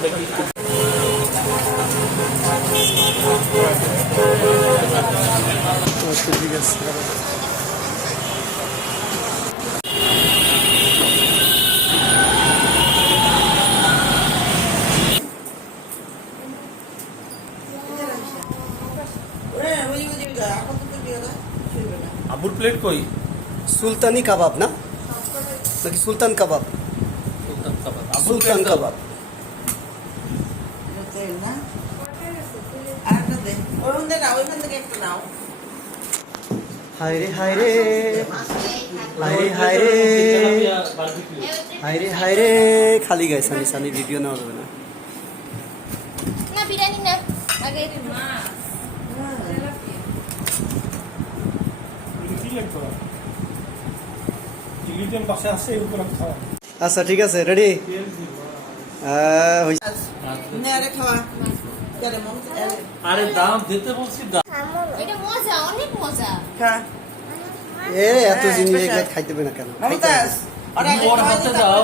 আমরা কি আচ্ছা ঠিক আছে আবুর প্লেট কই সুলতানি কাবাব না নাকি সুলতান কাবাব সুলতান কাবাব আবুর সুলতান প্লেট কাবাব হায় রে হায় রে হায় রে হায় রে হায় রে হায় রে খালি গায়ে সানি সানি ভিডিও নেওয়া যাবে না না বিরিয়ানি না আগে আচ্ছা ঠিক আছে রেডি আরে দাম দিতে বলছি দাম। এটা মজা অনেক মজা। এ এত জিনিস খাইতে পারে না কেন? দাও।